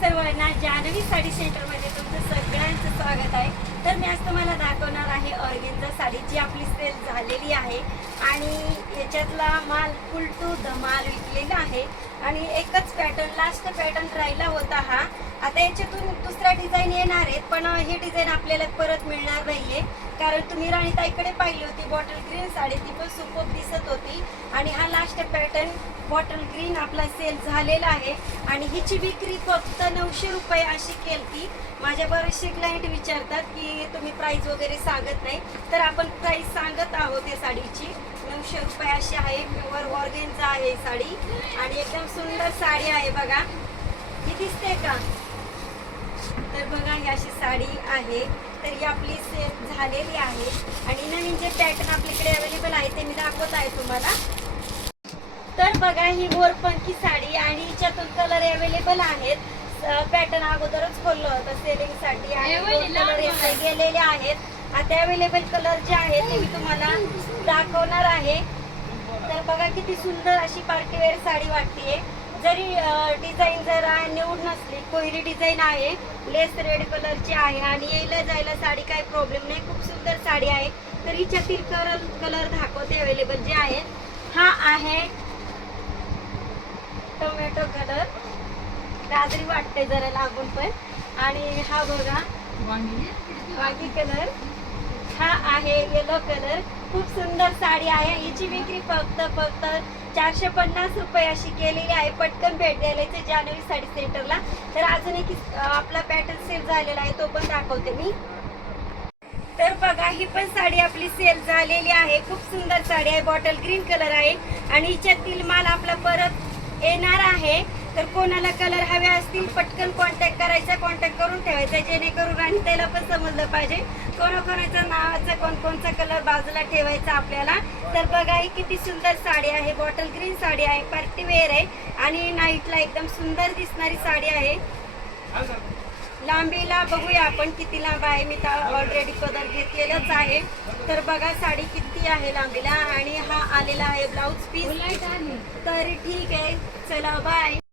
सर्वांना जानवी साडी सेंटरमध्ये तुमचं सगळ्यांचं स्वागत आहे. तर मी आज तुम्हाला दाखवणार आहे ऑर्गेन्झा साडी जी आपली सेल झालेली आहे. आणि याच्यातला माल फुल टू धमाल विकलेला आहे. आणि एकच पॅटर्न लास्ट पॅटर्न राहिला आता याच्यातून दुसऱ्या डिझाईन येणार आहेत पण ही डिझाईन आपल्याला परत मिळणार नाहीये. कारण तुम्ही राणीताईकडे पाहिली होती बॉटल ग्रीन साडी. ती पण सुपर दिसत होती. आणि हा लास्ट पॅटर्न बॉटल ग्रीन आपला सेल झालेला आहे. आणि हिची विक्री फक्त नऊशे रुपये अशी केली माझ्या बरेचसे क्लायंट विचारतात की तुम्ही प्राईस वगैरे सांगत नाही. तर आपण प्राईस सांगत आहोत या साडीची. नऊशे रुपये अशी आहे प्युअर ऑर्गेनचा आहे साडी. आणि एकदम सुंदर साडी आहे बघा. ही दिसते का? बघा ही अशी साडी आहे. तर ही आपली सेल झालेली आहे. आणि नवीन जे पॅटर्न आपल्याकडे अवेलेबल आहे ते मी दाखवत आहे तुम्हाला. तर बघा ही मोरपंखी साडी आणि हिच्यातून कलर अवेलेबल आहेत. पॅटर्न अगोदरच खोललं होतं सेलिंगसाठी आणि कलर गेलेले आहेत. आता अवेलेबल कलर जे आहेत ते मी तुम्हाला दाखवणार आहे. तर बघा किती सुंदर अशी पार्टीवेअर साडी वाटते जरी डिझाईन जरा निवड नसली कोयरी डिझाईन आहे लेस रेड कलरची आहे आणि यायला जायला साडी काही प्रॉब्लेम नाही खूप सुंदर साडी आहे तर हिच्यातील कलर कलर दाखवते अवेलेबल जे आहेत हा आहे टोमॅटो कलर गाजरी वाटते जरा लागून पण. आणि हा बघा वांगी कलर हा आहे येलो कलर खूप सुंदर साडी आहे. हिची विक्री फक्त फक्त चारशे पन्नास रुपये अशी केलेली आहे. पटकन भेट द्यायला इथे जानेवारी साडी सेंटरला. तर अजून एक आपला पॅटर्न सेल झालेला आहे तो पण दाखवते मी. तर बघा ही पण साडी आपली सेल झालेली आहे. खूप सुंदर साडी आहे. बॉटल ग्रीन कलर आहे. आणि हिच्यातील माल आपला परत येणार आहे. तर कोणाला कलर हवे असतील पटकन कोण करायचा कॉन्टॅक्ट करून ठेवायचा जेणेकरून आणि त्याला पण समजलं पाहिजे. कोणाकोणाच्या नावाचा कोणकोणचा कलर बाजूला ठेवायचा आपल्याला. तर बघा ही किती सुंदर साडी आहे बॉटल ग्रीन साडी आहे पार्टी वेअर आहे आणि नाईटला एकदम सुंदर दिसणारी साडी आहे. लांबीला बघूया आपण किती लांब आहे. मी तर ऑलरेडी पदर घेतलेलाच आहे. तर बघा साडी किती आहे लांबीला आणि हा आलेला आहे ब्लाऊज पीस तरी ठीक आहे. चला बाय